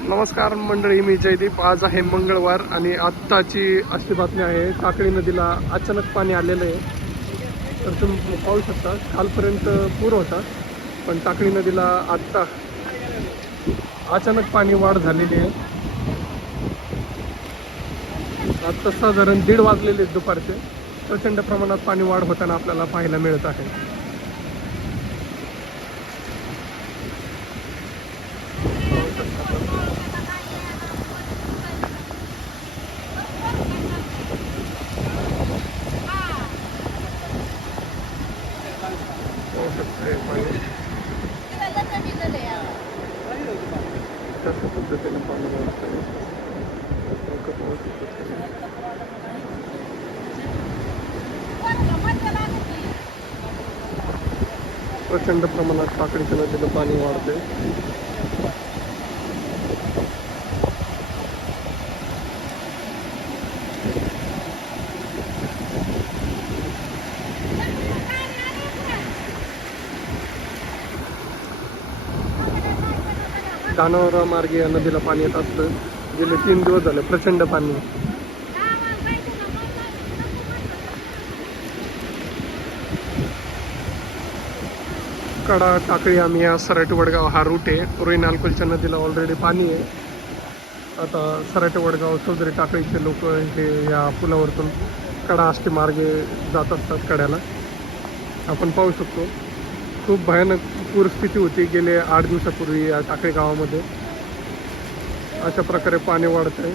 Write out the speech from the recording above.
नमस्कार मंडळी, मी जयदीप. आज आहे मंगळवार आणि आत्ताची अशी बातमी आहे, टाकळी नदीला अचानक पाणी आलेलं आहे. तर तुम्ही पाहू शकता, कालपर्यंत पूर होता, पण टाकळी नदीला आत्ता अचानक पाणी वाढ झालेली आहे. आत्ता साधारण 1:30 वाजलेले आहेत दुपारचे. प्रचंड प्रमाणात पाणी वाढ होताना आपल्याला पाहायला मिळत आहे. पाहू शकता हे पाणी कशा पद्धतीने पाणी वाढतंय. प्रचंड प्रमाणात टाकळीच्या नदीला पाणी वाढते. कानावरा मार्गे या नदीला पाणी येत असतं. गेले 3 दिवस झाले प्रचंड पाणी. कडा टाकळी आम्ही या सराटी वडगाव हा रूट आहे. रोईन अल्कोलच्या नदीला ऑलरेडी पाणी आहे. आता सराटी वडगाव चौधरी टाकळीचे लोक हे या पुलावरतून कडा आष्टी मार्गे जात असतात कड्याला. आपण पाहू शकतो खूप भयानक पूरस्थिती होती गेले 8 दिवसापूर्वी या टाकळी गावामध्ये. अशा प्रकारे पाणी वाढत आहे.